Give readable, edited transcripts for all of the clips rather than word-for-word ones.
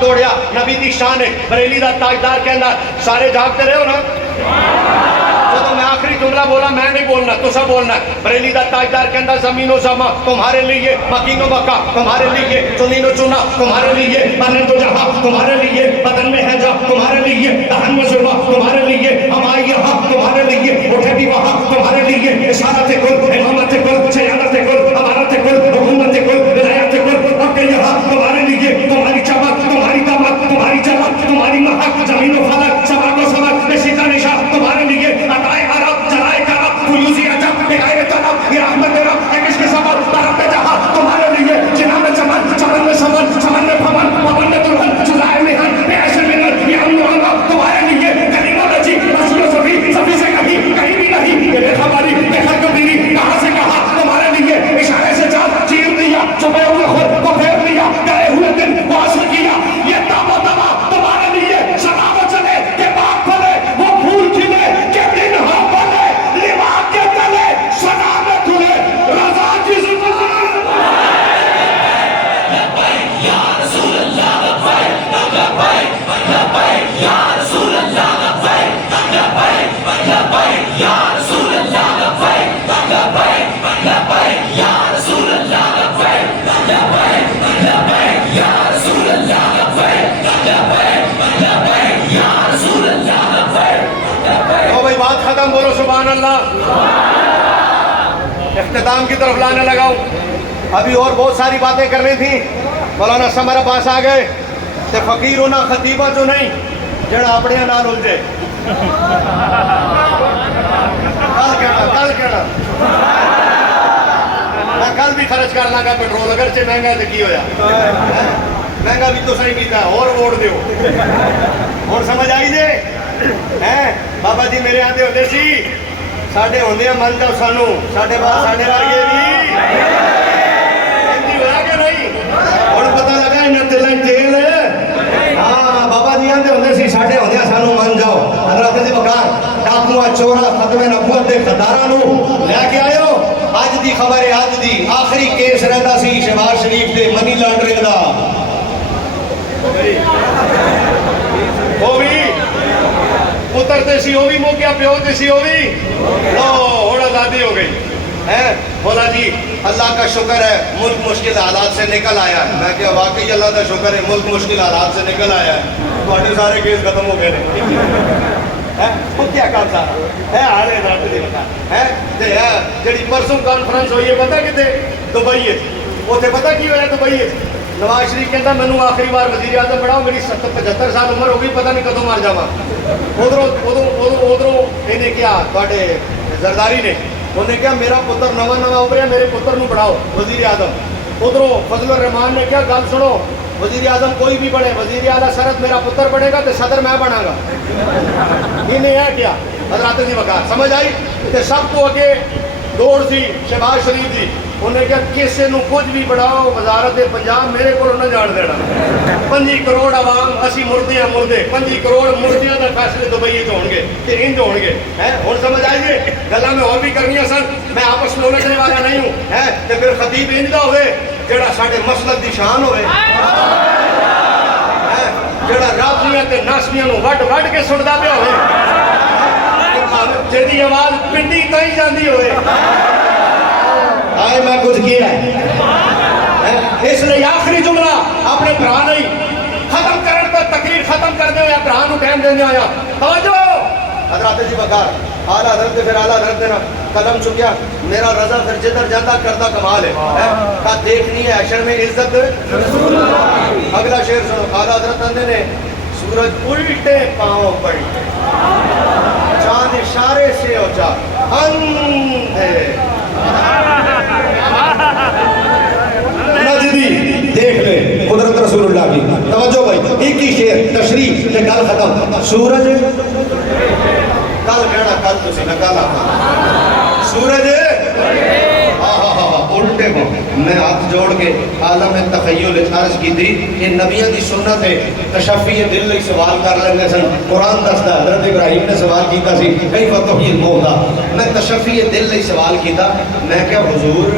چراغ توڑیا نبی دی شان ہے بریلی دا تاجدار کہندا سارے جاگتے رہے ہو نا تو میں آخری جملہ بولا میں نہیں بولنا تو سب بولنا ہے بریلی دا تاجدار کہندا زمین و زما تمہارے لیے مکین و مکہ تمہارے لیے چنین و چنا تمہارے لیے بلند و جہاں تمہارے لیے بدن میں ہے جا تمہارے لیے دہن میں ظلمہ تمہارے لیے ہمارے یہاں تمہارے لیے اٹھے بھی وہاں تمہارے لیے اشارت کل امامت کل سیادت کل امارت کل حکومت کل ولایت کل اب کے یہاں تمہارے لیے تمہاری چمک تمہاری دمک تمہاری چمک تمہاری مہک زمین و فلک سماق و سمک نشیدہ نشا تمہارے لیے عطائے عرب جلائے کرب فیوزی عجب بغیر طلب یہ رحمت رب ایک عشق سفر طرف جہاں تمہارے لیے جنہ میں چمن چمن میں سمن سمن میں پھمن پون میں دلہن چلائے مہن بے عشر منن یہ امن و امان تمہارے لیے کریم و رجی رسول و صفی صفی سے کہیں بھی نہیں یہ بے خبری بے خلق بیری کہاں سے کہا تمہارے لیے اشارے سے چاند چیر دیا چھپے ہوئے خود کو پھیر لیا گئے ہوئے دن کو عصر کیا یہ تاب و تبا تمہارے لیے شراب چلے کہ باغ پھلے وہ پھول کھلے کہ دن ہو بلے لبا کے تلے سنا میں کھلے رضا کی زبان لبیک یا رسول اللہ لبیک لبیک لبیک یا رسول اللہ لبیک لبیک لبیک یا رسول اللہ لبیک لبیک لبیک یا رسول اللہ لبیک لبیک لبیک یا رسول اللہ لبیک لبیک لبیک یا رسول اللہ لبیک او بھائی بات ختم بولو سبحان اللہ اختتام کی طرف لانے لگا ہوں ابھی اور بہت ساری باتیں کرنی تھیں مولانا سمر عباس آ گئے تے فقیر ہونا خطیبہ جو نہیں جڑا اپنے نال الجھے کل کہنا میں کل بھی خرچ کر لاں گا پیٹرول اگرچہ مہنگا ہے تو کی ہویا مہنگا بھی تو صحیح کیتا ہے اور ووٹ دیو اور سمجھ آئی دے بابا جی میرے آتے ہوتے سی ساڑھے ہوندے ہیں من جاؤ سانو ساڑھے بعد ساڑھے لارگے بھی انجی ہویا کہ نہیں اور پتہ لگا انہیں تلیں جیل ہے ہاں بابا جی آتے ہوتے سی ساڑھے ہوندے ہیں سانو من جاؤ حضرت دی وقار ڈاکوہ چورا ختم نبوت دے خدارانو لے کے آئے ہو آج دی خبر ہے آج دی آخری کیس رہتا سی شہباز شریف دے منی لانڈرنگ دا وہ بھی پتر تے سی وہ بھی موقع پیو تے سی وہ بھی ہوڑا دادی ہو گئی بولا جی اللہ کا شکر ہے ملک مشکل حالات سے نکل آیا ہے میں کہ واقعی اللہ کا شکر ہے ملک مشکل حالات سے نکل آیا ہے تو سارے کیس ختم ہو گئے وہ کیا کام سارا ہے آرے رات دی بتا جڑی پرسوں کانفرنس ہوئی ہے پتہ کتے دبئی ہے وہ تے پتہ کی ہویا دبئی ہے نواز شریف کہتا میں نے آخری بار وزیر اعظم بڑھاؤ میری 75 سال عمر ہو گئی پتہ نہیں کدوں مار جاواں ادھروں انہیں کیا تواڈے زرداری نے انہیں کیا میرا پتر نواں ابھریا میرے پتر نو بڑھاؤ وزیر اعظم ادھروں فضل الرحمان نے کیا گل سنو وزیر اعظم کوئی بھی بڑھے وزیر اعلیٰ سرحد میرا پتر بڑھے گا تو صدر میں بنا گا انہیں ہے کیا حضرات جی وقار سمجھ آئی کہ سب کو اگے دوڑ سی شہباز شریف جی انہیں کیا کسے نو کچھ بھی بڑھاؤ وزارت پنجاب میرے کو نہ جان دینا 25 کروڑ عوام اسی مردے ہیں مردے 25 کروڑ مردیاں دا فیصلے دبئی ہون گے کہ انج ہون گے ہن سمجھ آئیے گلاں میں اور بھی کرنیاں سن میں آپس میں الجھنے والا نہیں ہوں تے پھر خطیب انج دا ہوئے جڑا ساڈے مسلک دی شان ہوئے جڑا رابطیاں تے ناسمیاں نو وڈ وڈ کے سندا پیا ہوئے جدی آواز پنڈی تائیں جاندی ہوئے آئے میں کچھ کیا ہے اس لیے آخری جملہ اپنے برا نہیں ختم کرنے پر تقریر ختم کرنے ہویا برا نو ٹائم دینے آیا توجہ حضرات جی بکار اعلیٰ حضرت پھر اعلیٰ حضرت دینا قدم چکیا میرا رضا پھر جدھر جاتا کرتا کمال ہے کا دیکھنی ہے حشر میں عزت اگلا شعر سنو اعلیٰ حضرت اندے نے سورج الٹے پاؤں پڑی چاند اشارے سے اونچا اندھے نجدی دیکھ لے قدرت رسول اللہ کی توجہ بھائی ایک ہی شعر تشریح سے گل ختم سورج کل کہنا کل تسی نہ کل آنا سورج الٹا الٹے پاؤں. میں ہاتھ جوڑ کے عالم تخیل عرض کی تھی کہ نبیوں کی سنت ہے تشفی دل لئی سوال کر لیں سن. قرآن دستا حضرت ابراہیم نے سوال کیتا سی کئی فتوحی المولا. میں تشفی دل لئی سوال کیتا. میں کیا حضور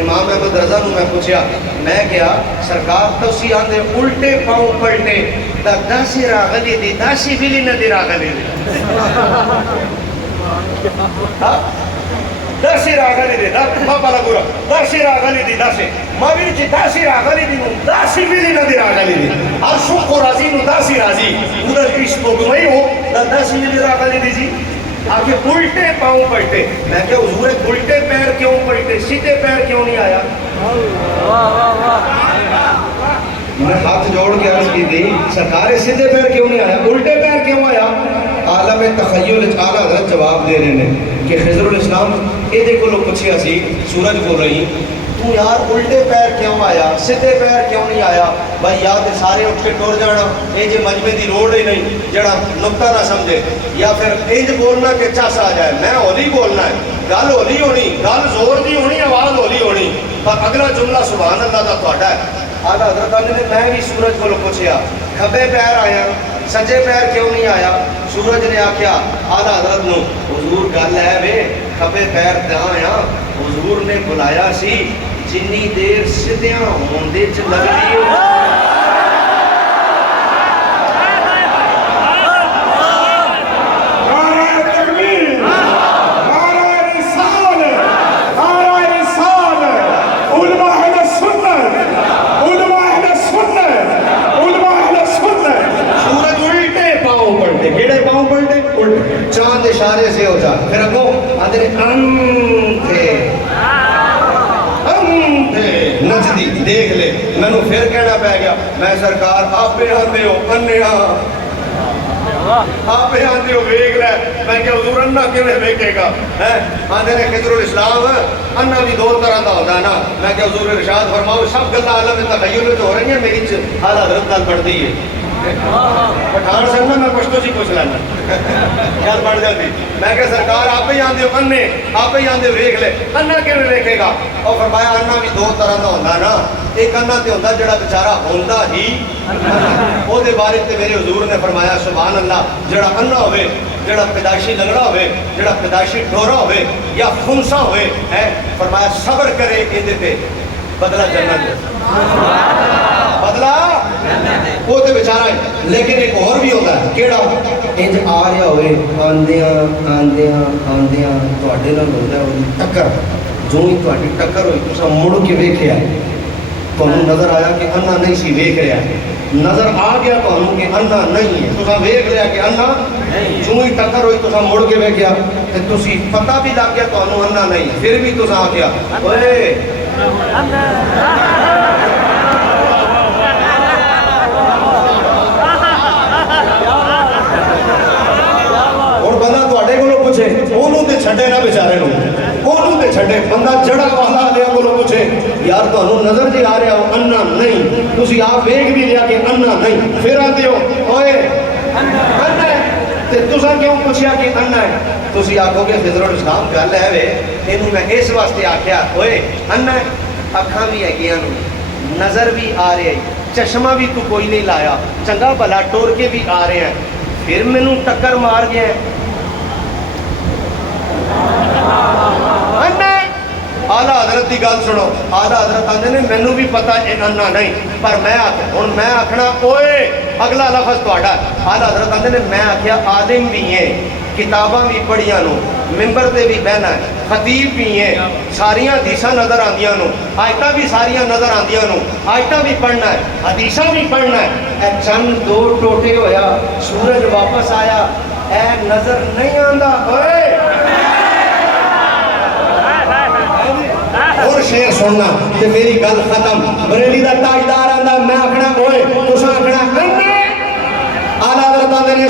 امام احمد رضا نو میں پوچھیا میں کیا سرکار تسی آندے الٹے پاؤں پلٹے دا داسی راغلی دی داسی بلی ندی راغلی دی داسی راغلی دی بابا لگورا داسی راغلی دی داسی مابیر چی داسی راغلی دی داسی بلی ندی راغلی دی عرشو کو رازی نو داسی رازی ادھر کس کو گمائی ہو دا داسی بلی راغلی دی جی آگے الٹے پاؤں پلٹے. میں کیا حضور الٹے پیر کیوں پلٹے سیدھے پیر کیوں نہیں آیا؟ میں ہاتھ جوڑ کے عرض کی تھی سرکار سیدھے پیر کیوں نہیں آیا الٹے پیر کیوں آیا؟ عالم تخیل اعلیٰ حضرت جواب دے رہے ہیں کہ خضر الاسلام یہ دیکھو لوگ پوچھیا سی سورج بول رہی تو یار الٹے پیر کیوں آیا سیدھے پیر کیوں نہیں آیا؟ بھائی یاد سارے اٹھ کے ٹور جانا یہ جی مجمع دی روڈ ہی نہیں جڑا نقطہ نہ سمجھے یا پھر انج بولنا کہ چس آ جائے. میں ہولی بولنا ہے گل ہولی ہونی گل زور دی ہونی آواز ہولی ہونی پر اگلا جملہ سبحان اللہ دا تہاڈا ہے. آدھا حضرت نے میں بھی سورج کو پوچھیا کھبے پیر آیا سجے پیر کیوں نہیں آیا؟ سورج نے آکھیا آدھا حضرت نو حضور گل ہے وے کھبے پیر تے آیا حضور نے بلایا سی جنی دیر سدھیاں ہون دے چ لگدی ہو. چاند اشارے سے ہو جا پھر اگو آدھے نچدی دیکھ لے میں نو پھر کہنا پہ گیا میں سرکار آپ پہ آندے ہو اننے آپ پہ آندے ہو ویگ لے میں کہ حضور انہ کیوں نے ویگے گا آندے نے خضر الاسلام انہ بھی دو طرح دا ہوتا ہے نا. میں کہ حضور ارشاد فرماؤ سب گلہ عالم تخیل میں تو ہو رہی ہیں میری حال حضرت نال پڑھ دی ہے پٹھان سننا میں پشتو سی پوچھ لینا گل بڑھ جاتی. میں کہ سرکار آپ ہی آندے ہو انے آپ ہی آندے ہو ویکھ لے انا کیوں ویکھے گا؟ اور فرمایا انا بھی دو طرح دا ہوندا نا ایک انا تے ہوندا جڑا بیچارہ ہوندا ہی او دے بارے تے میرے حضور نے فرمایا سبحان اللہ جڑا انا ہوئے جڑا پیدائشی لنگڑا ہوئے جڑا پیدائشی ڈھورا ہوئے یا خنسا ہوئے ہے فرمایا صبر کرے ایندے تے بدلہ جنت بدلہ وہ تو بیچارہ ہے. لیکن ایک اور بھی ہوتا ہے کیڑا انج آ رہا ہوئے آندیاں آندیاں آندیاں تواڈے نال ہو جائے وہ ٹکر جو ہی تواڈی ٹکر ہوئی تساں مڑ کے ویکھیا تانوں نظر آیا کہ انا نہیں سی ویکھ رہا نظر آ گیا تانوں کہ انا نہیں ہے تساں ویکھ لیا کہ انا جو ہی ٹکر ہوئی تساں مڑ کے ویکھیا تے تسی پتہ بھی لگ گیا تانوں انا نہیں پھر بھی تساں آکھیا اوئے بندہ تواڈے کولوں پوچھے اونوں تے چھڈے نہ بیچارے نوں اونوں تے چھڈے بندہ جڑا والا لیا کولوں پوچھے یار تانوں نظر جی آ رہا ہو انا نہیں تسی آپ ویکھ بھی لیا کہ انا نہیں پھر آتے ہو اوئے انا ہے تے تساں کیوں پوچھیا کہ انا ہے؟ تسی آکھو گے خضر الاسلام گل ہے وے اینوں میں اس واسطے آکھیا اوئے انا ہے اکھاں بھی ہیگیاں نظر بھی آ رہی ہے چشمہ بھی تو کوئی نہیں لایا چنگا بھلا ٹور کے بھی آ رہے ہیں پھر مینوں ٹکر مار گیا ہے. آلہ حضرت کی گل سنو آلہ حضرت آندے نے مینوں بھی پتا یہ انا نہیں پر میں ہن میں آکھنا اوئے اگلا لفظ تہاڈا. آلہ حضرت آندے نے میں آکھیا عالم بھی ہیں کتاباں بھی پڑھیاں نو ممبر تے بھی بہنا ہے خطیب بھی ہیں ساریاں حدیثاں نظر آندیاں نو آیتاں بھی ساریاں نظر آندیاں نو آیتاں بھی پڑھنا ہے حدیثاں بھی پڑھنا ہے. اے چند دو ٹوٹے ہویا سورج واپس آیا اے نظر نہیں آندا اوئے اور شعر سننا تے میری گل ختم. بریلی دا تاجدار آندا میں آکھنا اوئے تساں آکھنا اعلیٰ حضرت نے